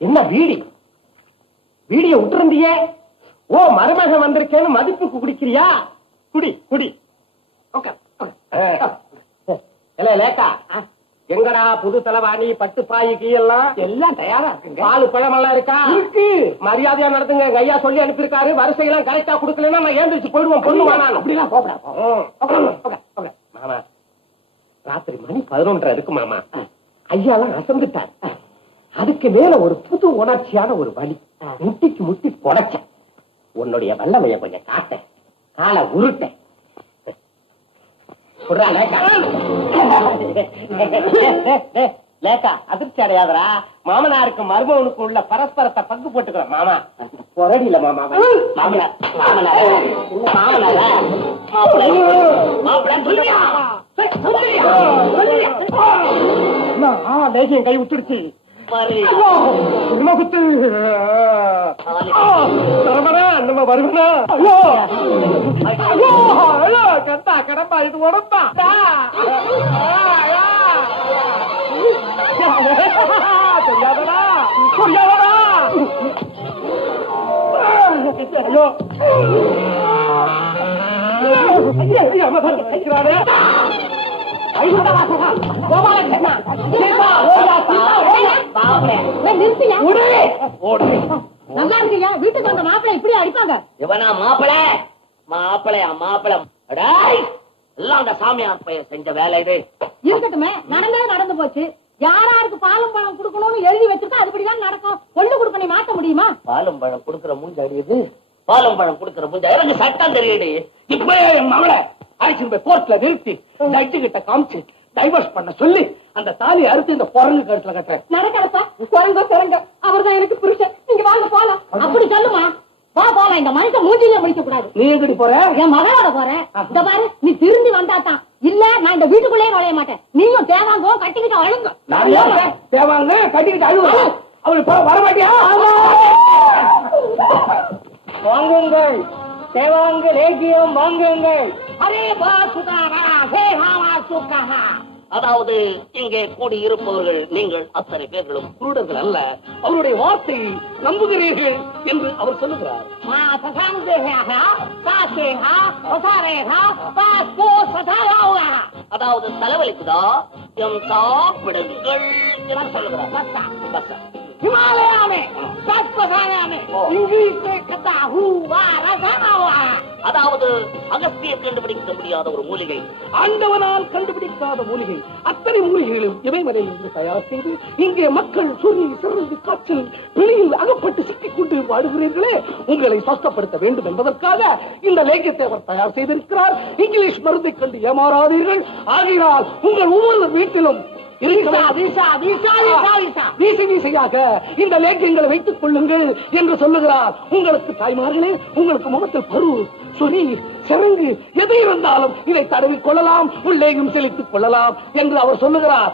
என்ன வீடிய விட்டுருந்தியே? ஓ, மருமகன் வந்திருக்கேன்னு மதிப்புக்கு குடிக்கிறியா? குடி குடி. லேக்கா, எங்கடா புது தலைவாணி, பட்டு பாய்க்கு எல்லாம் தயாரா இருக்குங்க. பால் பழமெல்லாம் இருக்கா? இருக்கு. மரியாதையா நடத்துங்க. எங்க ஐயா சொல்லி அனுப்பியிருக்காரு. வரிசையெல்லாம் கரெக்டா கொடுக்கலன்னா நான் ஏந்திரிச்சு போயிடுவோம். பொண்ணு வேணா அப்படிலாம் போகலாம். மாமா, ராத்திரி மணி 11:30 இருக்கு மாமா. ஐயாலாம் அசந்துட்டார். அதுக்கு மேல ஒரு புது உணர்ச்சியான ஒரு வலி. முட்டிக்கு முட்டி புடைச்ச. உன்னுடைய வல்லமைய கொஞ்சம் காட்ட, காலை உருட்ட. லேக்கா, அதிர்ச்சி அடையாதரா. மாமனாருக்கு மருமகனுக்கு உள்ள பரஸ்பரத்தை பங்கு போட்டுக்கிறோம். மாமா பொறடியில மாமா தேசியம் கை விட்டுடுச்சு. நம்ம வருவனா கத்தா கடப்பா இது உடம்பா தெரியாதடா புரியாதடா. நல்லா இருக்கியா? வீட்டுக்கு வந்த மாப்பிள்ளை இப்படி அடிப்பாங்க? இவனா மாப்பிள்ளை? மாப்பிள்ளையா மாப்பிள்ளை? எல்லாம் அந்த சாமியார் பையன் செஞ்ச வேலை இது. இருக்கட்டுமே, நடந்து போச்சு. யாராருக்கு பாலும் பழம் கொடுக்கணும்னு எழுதி வச்சிருக்கா அதுபடிதான் நடக்கும். ஒண்ணு கொடுக்க நீ மாட்ட முடியுமா? பாலும் பழம் கொடுக்கற மூஞ்ச அடியுது. பாலும் பழம் கொடுக்கற மூஞ்ச எனக்கு சட்டம் தெரியுது. இப்ப என் மகளை அழைச்சு போய் கோர்ட்ல நிறுத்தி ஜட்ஜு கிட்ட காமிச்சு டைவர்ஸ் பண்ண சொல்லி அந்த தாலி அறுத்து இந்த குரங்கு கழுத்துல கட்டுறேன். நடக்கிறப்ப குரங்க அவர் தான் எனக்கு புருஷன். நீங்க வாங்க போலாம். அப்படி சொல்லுமா? வா போலாம். இந்த மனுஷன் மூஞ்சிலே முடிக்க கூடாது. நீ எங்கடி போற? என் மகளோட போறேன். இந்த பாரு, நீ திரும்பி வந்தாதான் இல்ல நான் இந்த வீட்டுக்குள்ளே நுழைய மாட்டேன். நீயும் தேவாங்கோ கட்டிக்கிட்டு அழுங்க. தேவாங்க கட்டிக்கிட்டு அழுவ? அவளுக்கு வர மாட்டியா? வாங்குங்கள் தேவாங்க லேகியம் வாங்குங்கள். அரே அதாவது இங்கே கூடி இருப்பவர்கள் நீங்கள் அத்தனை பேர்களும் குருடர்கள் அல்ல. அவருடைய வார்த்தை நம்புகிறீர்கள் என்று அவர் சொல்லுகிறார். அதாவது தலைவலிக்குதா எம் சாப்பிடுங்கள் என்று சொல்லுகிறார். அதாவது அகஸ்தியர் கண்டுபிடிக்க முடியாத ஒரு மூலிகை, ஆண்டவனால் கண்டுபிடிக்காத மூலிகை. அத்தனை மூலிகைகளும் இவைமலை என்று தயார் செய்து இங்கே மக்கள் சொல்லி சிறந்து காய்ச்சல் வெளியில் அகப்பட்டு சிக்கிக் கொண்டு வாடுகிறீர்களே, உங்களை சுத்தப்படுத்த வேண்டும் என்பதற்காக இந்த லேகியத்தை அவர் தயார் செய்திருக்கிறார். இங்கிலீஷ் மருந்தை கண்டு ஏமாறாதீர்கள். ஆகையால் உங்கள் ஒவ்வொரு வீட்டிலும் இந்த லேக்கியங்களை வைத்துக் கொள்ளுங்கள் என்று சொல்லுகிறார். உங்களுக்கு தாய்மார்களே, உங்களுக்கு முகத்தில் பரு சொறி சிறங்கு எது இருந்தாலும் இதை தடவிக் கொள்ளலாம், உள்ளேயும் செலுத்திக் கொள்ளலாம் என்று அவர் சொல்லுகிறார்.